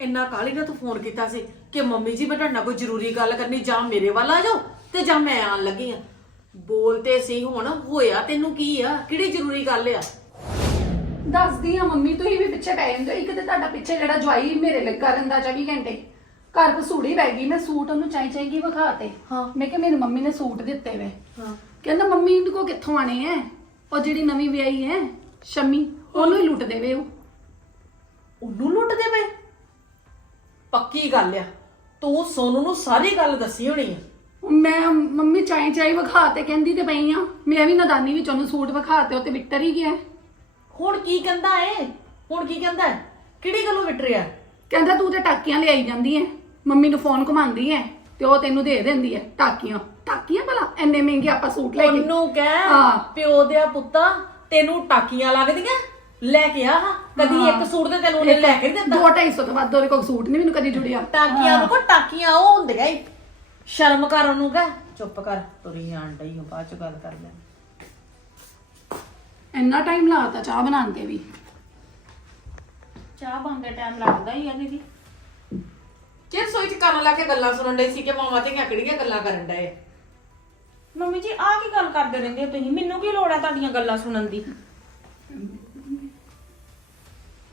ਇੰਨਾ ਕਾਲੀ ਨਾਲ ਤੂੰ ਫੋਨ ਕੀਤਾ ਸੀ ਕਿ ਮੰਮੀ ਜੀ ਮੈਂ ਤੁਹਾਡੇ ਨਾਲ ਕੋਈ ਜ਼ਰੂਰੀ ਗੱਲ ਕਰਨੀ ਜਾਂ ਮੇਰੇ ਵੱਲ ਆ ਜਾਓ ਤੇ ਜਾਂ ਮੈਂ ਆਣ ਲੱਗੀ ਆ। ਬੋਲ ਤੇ ਸੀ ਹੁਣ ਹੋਇਆ ਤੈਨੂੰ ਕੀ ਆ? ਕਿਹੜੀ ਜ਼ਰੂਰੀ ਗੱਲ ਆ? ਦੱਸਦੀ ਆ ਮੰਮੀ ਤੁਸੀਂ ਵੀ ਪਿੱਛੇ ਪੈ ਜਾਂਦੇ ਹੋ। ਇੱਕ ਤੇ ਤੁਹਾਡਾ ਪਿੱਛੇ ਜਿਹੜਾ ਜਵਾਈ ਮੇਰੇ ਲੱਗਾ ਰਹਿੰਦਾ 24 ਘੰਟੇ। ਘਰ ਪਸੂੜੀ ਰਹਿ ਗਈ ਮੈਂ ਸੂਟ ਉਹਨੂੰ ਚਾਈ ਚਾਈ ਕੀ ਵਿਖਾਤੇ ਹਾਂ। ਮੈਂ ਕਿਹਾ ਮੇਰੀ ਮੰਮੀ ਨੇ ਸੂਟ ਦਿੱਤੇ ਵੇ। ਹਾਂ। ਕਹਿੰਦਾ ਮੰਮੀ ਇਹਦੇ ਕੋ ਕਿੱਥੋਂ ਆਣੇ ਐ? ਉਹ ਜਿਹੜੀ ਨਵੀਂ ਵਿਆਹੀ ਐ ਸ਼ਮੀ ਉਹਨੂੰ ਹੀ ਲੁੱਟ ਦੇਵੇ ਉਹ। ਉਹਨੂੰ ਲੁੱਟ ਦੇਵੇ? ਪੱਕੀ ਗੱਲ ਆ। ਤੂੰ ਸੋਨੂ ਨੂੰ ਸਾਰੀ ਗੱਲ ਦੱਸੀ ਹੋਣੀ ਆ। ਮੈਂ ਮੰਮੀ ਚਾਈ ਚਾਈ ਵਿਖਾਤੇ ਕਹਿੰਦੀ ਤੇ ਪਈ ਆ। ਮੈਂ ਵੀ ਨਦਾਨੀ ਵਿੱਚ ਉਹਨੂੰ ਸੂਟ ਉਹ ਤੇ ਵਿਕਟਰ ਹੀ ਗਿਆ। ਹੁਣ ਕੀ ਕਹਿੰਦਾ ਏ? ਹੁਣ ਕੀ ਕਹਿੰਦਾ ਏ? ਕਿਹੜੀ ਗੱਲੋਂ ਵਿਟਰਿਆ ਕਹਿੰਦਾ ਤੂੰ ਤੇ ਟਾਕੀਆਂ ਲਿਆਈ ਜਾਂਦੀ ਐ ਮੰਮੀ ਨੂੰ ਫੋਨ ਘੁਮਾਉਂਦੀ ਐ ਤੇ ਉਹ ਤੈਨੂੰ ਦੇ ਦਿੰਦੀ ਐ ਟਾਕੀਆਂ। ਟਾਕੀਆਂ ਭਲਾ? ਇੰਨੇ ਮਹਿੰਗੇ ਆਪਾਂ ਸੂਟ ਲੈ ਕੇ ਉਹਨੂੰ ਕਹਿ ਹਾਂ। ਪਿਓ ਦੇ ਪੁੱਤਾਂ ਤੈਨੂੰ ਟਾਕੀਆਂ ਲੱਗਦੀਆਂ? ਲੈ ਕੇ ਆ ਹਾਂ। ਕਦੀ ਹਾਂ। ਇੱਕ ਸੂਟ ਤੇ ਤੈਨੂੰ ਉਹਨੇ ਲੈ ਕੇ ਨੀ ਦਿੱਤਾ। ਦੋ ਢਾਈ ਸੌ ਤੋਂ ਵੱਧ ਉਹਦੇ ਕੋਲ ਸੂਟ ਨਹੀਂ ਮੈਨੂੰ ਕਦੀ ਜੁੜਿਆ। ਟਾਕੀਆਂ ਨੂੰ ਕੋ ਟਾਕੀਆਂ ਉਹ ਹੁੰਦੀਆਂ ਈ। ਸ਼ਰਮ ਕਰ ਉਹਨੂੰ ਕਹਿ। ਚੁੱਪ ਕਰ ਤੁਰੀ ਆਣ ਡਈ ਓ, ਬਾਅਦ ਚ ਗੱਲ ਕਰ ਲੈ ਇੰਨਾ ਟਾਈਮ ਲਾਤਾ ਚਾਹ ਬਣਾਉਂਦੇ ਵੀ। ਚਾਹ ਬੰਦੇ ਟਾਈਮ ਲੱਗਦਾ ਹੀ ਆ ਦੀਦੀ। ਕਿ ਸੋਈ ਚ ਕੰਨ ਲਾ ਕੇ ਗੱਲਾਂ ਸੁਣਨ ਡਈ ਸੀ ਕਿ ਮਾਮਾ ਤੇ ਕਿਹੜੀਆਂ ਗੱਲਾਂ ਕਰਨ ਡਏ ਮੰਮੀ ਜੀ ਆਹ ਕੀ ਗੱਲ ਕਰਦੇ ਰਹਿੰਦੇ ਹੋ ਤੁਸੀਂ? ਮੈਨੂੰ ਕੀ ਲੋੜ ਹੈ ਤੁਹਾਡੀਆਂ ਗੱਲਾਂ ਸੁਣਨ ਦੀ?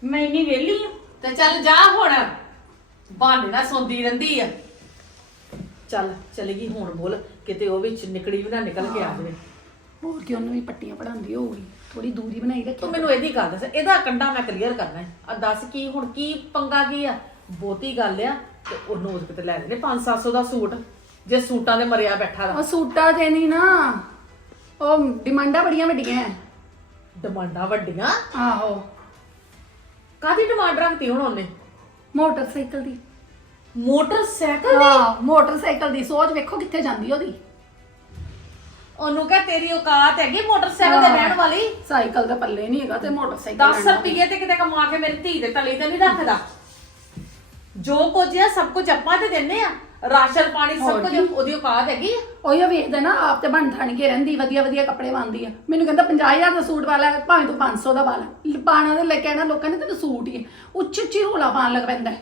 ਮੈਂ ਇੰਨੀ ਵਿਹਲੀ ਹਾਂ ਤੇ ਚੱਲ ਜਾ ਹੁਣ। ਬਹਾਨੇ ਨਾਲ ਸੌਂਦੀ ਰਹਿੰਦੀ ਆ। ਚੱਲ ਚਲੀ ਗਈ ਹੁਣ ਬੋਲ। ਕਿਤੇ ਉਹ ਵਿੱਚ ਨਿਕੜੀ ਵੀ ਨਾ ਨਿਕਲ ਕੇ ਆ ਜਾਵੇ। ਹੋਰ ਕਿ ਉਹਨੂੰ ਵੀ ਪੱਟੀਆਂ ਪੜਾਉਂਦੀ ਹੋਊਗੀ। ਥੋੜੀ ਦੂਰੀ ਬਣਾਈ ਰੱਖੀ ਤੂੰ ਮੈਨੂੰ ਇਹਦੀ ਗੱਲ ਦੱਸ। ਇਹਦਾ ਕੰਡਾ ਮੈਂ ਕਲੀਅਰ ਕਰਨਾ ਹੈ। ਆ ਦੱਸ ਕੀ ਹੁਣ ਕੀ ਪੰਗਾ ਕੀ ਆ? ਬਹੁਤੀ ਗੱਲ ਆ ਤੇ ਉਹਨੂੰ ਉਹਦੇ ਕਿਤੇ ਲੈ ਲੈਣੇ 5-700 ਦਾ ਸੂਟ ਜੇ ਸੂਟਾਂ ਦੇ ਮਰਿਆ ਬੈਠਾ ਦਾ ਉਹ ਸੂਟਾਂ ਤੇ ਨਹੀਂ ਨਾ। ਉਹ ਡਿਮਾਂਡਾਂ ਬੜੀਆਂ ਵੱਡੀਆਂ ਐ। ਡਿਮਾਂਡਾਂ ਵੱਡੀਆਂ? ਆਹੋ। ਕਾਦੀ ਡਿਮਾਂਡ ਰੱਖਤੀ ਹੁਣ ਉਹਨੇ? ਮੋਟਰਸਾਈਕਲ ਦੀ। ਮੋਟਰਸਾਈਕਲ ਦੀ? ਹਾਂ ਮੋਟਰਸਾਈਕਲ ਦੀ। ਸੋਚ ਵੇਖੋ ਕਿੱਥੇ ਜਾਂਦੀ ਉਹਦੀ। ਉਹਨੂੰ ਕਹ ਤੇਰੀ ਔਕਾਤ ਹੈਗੀ ਮੋਟਰਸਾਈਕਲ ਤੇ ਹਾਂ। ਬਹਿਣ ਵਾਲੀ। ਸਾਈਕਲ ਦਾ ਪੱਲੇ ਨਹੀਂ ਹੈਗਾ ਤੇ ਮੋਟਰਸਾਈਕਲ 10 ਲੈਣਾ। ਰੁਪਏ ਤੇ ਕਿਤੇ ਕਮਾ ਕੇ ਮੇਰੀ ਧੀ ਦੇ ਤਲੀ ਤੇ ਨਹੀਂ ਰੱਖਦਾ। ਜੋ ਕੁਝ ਆ ਸਭ ਕੁਝ ਆਪਾਂ ਤੇ ਦਿੰਨੇ ਆ। ਰਾਸ਼ਨ ਪਾਣੀ ਸਭ ਕੁਝ। ਉਹਦੀ ਔਕਾਤ ਹੈਗੀ ਆ। ਉਹੀ ਉਹ ਵੇਖਦਾ ਨਾ ਆਪ ਤੇ ਬਣ ਠਣ ਕੇ ਰਹਿੰਦੀ ਵਧੀਆ ਵਧੀਆ ਕੱਪੜੇ ਪਾਉਂਦੀ ਆ ਮੈਨੂੰ ਕਹਿੰਦਾ 50000 ਦਾ ਸੂਟ ਵਾਲਾ ਭਾਵੇਂ ਤੂੰ 500 ਦਾ ਵਾਲਾ ਪਾਣਾ ਦੇ ਲੈ ਕੇ ਆਣਾ ਲੋਕਾਂ ਨੇ ਤੈਨੂੰ ਸੂਟ ਹੀ। ਉੱਚੀ ਉੱਚੀ ਰੋਲਾ ਪਾਉਣ ਲੱਗ ਪੈਂਦਾ ਹੈ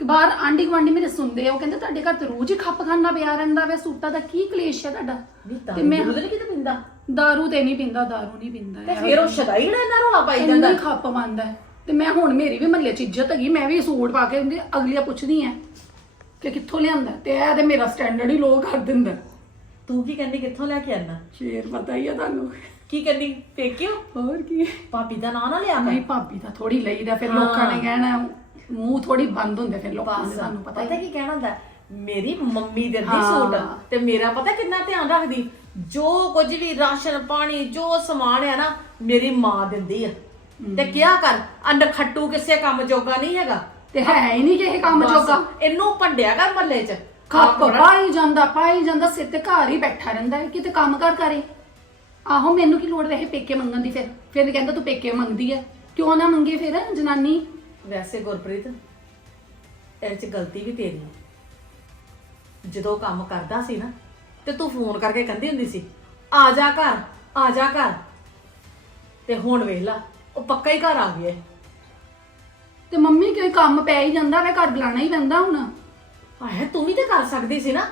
ਕਿ ਬਾਹਰ ਆਂਢੀ ਗੁਆਂਢੀ ਮੇਰੇ ਸੁਣਦੇ ਆ ਉਹ ਕਹਿੰਦੇ ਤੁਹਾਡੇ ਘਰ ਤੇ ਰੋਜ਼ ਹੀ ਖੱਪ ਖਾਨਾ ਪਿਆ ਰਹਿੰਦਾ ਵੇ ਸੂਟਾਂ ਦਾ ਕੀ ਕਲੇਸ਼ ਹੈ ਤੁਹਾਡਾ ਨਹੀਂ ਤਾਂ ਤੇ ਮੈਂ ਉਹਦੇ ਕਿਤੇ ਪਿੰਦਾ ਦਾਰੂ ਤੇ ਨਹੀਂ ਪੀਂਦਾ ਦਾਰੂ ਨਹੀਂ ਪੀਂਦਾ ਤੇ ਫਿਰ ਉਹ ਸ਼ਦਾਈ ਜਿਹੜਾ ਇਹਨਾਂ ਰੋਲਾ ਪਾਈ ਜਾਂਦਾ ਇੰਨਾ ਖੱਪ ਮੰਨਦਾ ਹੈ। ਤੇ ਮੈਂ ਹੁਣ ਮੇਰੀ ਵੀ ਮਹੱਲੇ ਚ ਇੱਜ਼ਤ ਹੈਗੀ ਮੈਂ ਵੀ ਸੂਟ ਪਾ ਕੇ ਅਗਲੀਆਂ ਪੁੱਛਦੀ ਆ ਕਿ ਕਿੱਥੋਂ ਲਿਆਂਦਾ? ਤੇ ਇਹ ਤੇ ਮੇਰਾ ਸਟੈਂਡਰਡ ਹੀ ਲੋ ਕਰ ਦਿੰਦਾ। ਤੂੰ ਕੀ ਕਹਿੰਦੀ ਕਿੱਥੋਂ ਲੈ ਕੇ ਆਣਾ ਸ਼ੇਰ ਪਤਾ ਹੀ ਆ ਤੁਹਾਨੂੰ। ਕੀ ਕਹਿੰਦੀ? ਪੇਕਿਓ? ਹੋਰ ਕੀ? ਭਾਬੀ ਦਾ ਨਾਂ ਨਾ ਲਿਆ ਨਹੀਂ ਕਰ ਭਾਬੀ ਦਾ ਥੋੜੀ ਲਈਦਾ ਫਿਰ ਹਾਂ। ਲੋਕਾਂ ਨੇ ਕਹਿਣਾ ਮੂੰਹ ਥੋੜੀ ਬੰਦ ਹੁੰਦੇ ਫਿਰ ਲੋਕਾਂ ਦੇ ਬਸ। ਤੁਹਾਨੂੰ ਪਤਾ ਹੀ ਕੀ ਕਹਿਣਾ ਹੁੰਦਾ? ਮੇਰੀ ਮੰਮੀ ਦਿੰਦੀ ਹਾਂ। ਸੂਟ। ਤੇ ਮੇਰਾ ਪਤਾ ਕਿੰਨਾ ਧਿਆਨ ਰੱਖਦੀ? ਜੋ ਕੁਝ ਵੀ ਰਾਸ਼ਨ ਪਾਣੀ ਜੋ ਸਮਾਨ ਹੈ ਨਾ ਮੇਰੀ ਮਾਂ ਦਿੰਦੀ ਆ। ਤੇ ਕਿਹਾ ਕਰ? ਅੰਡ ਖੱਟੂ ਕਿਸੇ ਕੰਮ ਜੋਗਾ ਨਹੀਂ ਹੈਗਾ। ਤੇ ਹੈ ਹੀ ਨਹੀਂ ਕਿਸੇ ਕੰਮ ਜੋਗਾ। ਇਹਨੂੰ ਭੰਡਿਆ ਕਰ ਮੱਲੇ 'ਚ। ਖੱਪ ਪਾਈ ਜਾਂਦਾ ਪਾਈ ਜਾਂਦਾ ਸਿਰ ਤੇ ਘਰ ਹੀ ਬੈਠਾ ਰਹਿੰਦਾ ਹੈ ਕਿਤੇ ਕੰਮ ਕਰ ਕਰੇ। ਆਹੋ ਮੈਨੂੰ ਕੀ ਲੋੜ ਵੈਸੇ ਪੇਕੇ ਮੰਗਣ ਦੀ ਫਿਰ? ਫਿਰ ਕਹਿੰਦਾ ਤੂੰ ਪੇਕੇ ਮੰਗਦੀ ਆ ਕਿਉਂ ਨਾ ਮੰਗੇ ਫਿਰ ਜਨਾਨੀ? ਵੈਸੇ ਗੁਰਪ੍ਰੀਤ ਇਹ 'ਚ ਗਲਤੀ ਵੀ ਤੇਰੀ ਹੈ। ਜਦੋਂ ਕੰਮ ਕਰਦਾ ਸੀ ਨਾ ਤੇ ਤੂੰ ਫੋਨ ਕਰਕੇ ਕਹਿੰਦੀ ਹੁੰਦੀ ਸੀ ਆ ਜਾ ਘਰ ਆ ਜਾ ਘਰ। ਤੇ ਹੁਣ ਵੇਖ ਲਾ ਉਹ ਪੱਕਾ ਹੀ ਘਰ ਆ ਗਿਆ। ਹੈ। ਤੇ ਮੰਮੀ ਕੋਈ ਕੰਮ ਪੈ ਹੀ ਜਾਂਦਾ ਵੇ ਘਰ ਬੁਲਾਣਾ ਹੀ ਪੈਂਦਾ ਹੁਣ। ਆਏ ਤੂੰ ਵੀ ਤੇ ਕਰ ਸਕਦੀ ਸੀ ਨਾ।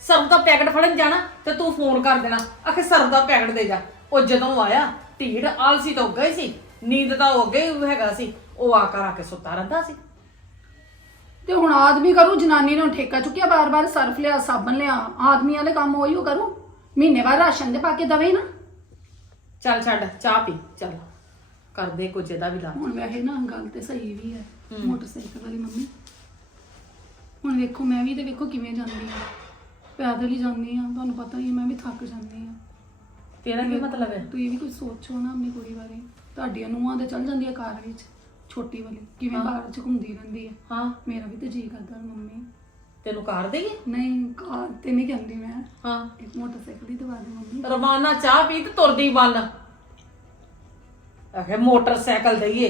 ਸਰਫ ਦਾ ਪੈਕਟ ਫੜਨ ਜਾਣਾ ਤੇ ਤੂੰ ਫੋਨ ਕਰ ਦੇਣਾ। ਆਖੇ ਸਰਫ ਦਾ ਪੈਕਟ ਦੇ ਜਾ। ਉਹ ਜਦੋਂ ਆਇਆ ਢੀੜ ਆਲਸੀ ਤਾਂ ਹੋ ਗਈ ਸੀ ਨੀਂਦ ਤਾਂ ਹੋ ਗਈ ਹੈਗਾ ਸੀ ਉਹ ਆ ਕਰ ਆ ਕੇ ਸੁੱਤਾ ਰਹਿੰਦਾ ਸੀ। ਤੇ ਹੁਣ ਆਦਮੀ ਕਰੂ ਜਨਾਨੀ ਨੇ ਠੇਕਾ ਚੁੱਕਿਆ ਬਾਰ-ਬਾਰ ਸਰਫ ਲਿਆ ਸਾਬਣ ਲਿਆ ਆਦਮੀ ਵਾਲੇ ਕੰਮ ਉਹੀ ਉਹ ਕਰੂ। ਮਹੀਨੇ ਬਾਅਦ ਰਾਸ਼ਨ ਦੇ ਪਾ ਕੇ ਦਵੇ ਨਾ। ਚੱਲ ਛੱਡ ਚਾਹ ਪੀ ਚੱਲ। ਕਰਦੇ ਕੁਝ ਇਹਦਾ ਵੀ ਲਾ ਹੁਣ ਵੈਸੇ ਨਾ ਗੱਲ ਤੇ ਸਹੀ ਵੀ ਹੈ ਮੋਟਰਸਾਈਕਲ ਵਾਲੀ ਮੰਮੀ। ਹੁਣ ਵੇਖੋ ਮੈਂ ਵੀ ਤੇ ਵੇਖੋ ਕਿਵੇਂ ਜਾਂਦੀ ਆ ਪੈਦਲ ਹੀ ਜਾਂਦੀ ਆ ਤੁਹਾਨੂੰ ਪਤਾ ਹੀ ਹੈ ਮੈਂ ਵੀ ਥੱਕ ਜਾਂਦੀ ਆ ਤੇਰਾ ਕੀ ਮਤਲਬ ਹੈ? ਤੁਸੀਂ ਵੀ ਕੁਝ ਸੋਚੋ ਨਾ ਆਪਣੀ ਕੁੜੀ ਬਾਰੇ। ਤੁਹਾਡੀਆਂ ਨੂੰਹਾਂ ਤੇ ਚੱਲ ਜਾਂਦੀ ਆ ਕਾਰ ਵਿੱਚ ਛੋਟੀ ਵਾਲੀ। ਕਿਵੇਂ ਬਾਹਰ ਚ ਘੁੰਮਦੀ ਰਹਿੰਦੀ ਆ ਹਾਂ। ਮੇਰਾ ਵੀ ਤੇ ਜੀ ਕਰਦਾ ਮੰਮੀ। ਤੈਨੂੰ ਕਾਰ ਦੇਗੀ ਨਹੀਂ ਕਾਰ ਤੇ ਨਹੀਂ ਕਹਿੰਦੀ ਮੈਂ। ਹਾਂ। ਇੱਕ ਮੋਟਰਸਾਈਕਲ ਹੀ ਦਵਾ ਦੇ ਮੰਮੀ। ਰਮਾਨਾ ਚਾਹ ਪੀ ਤੇ ਤੁਰਦੀ ਬੰਨ। ਆਖੇ ਮੋਟਰਸਾਈਕਲ ਦਈਏ।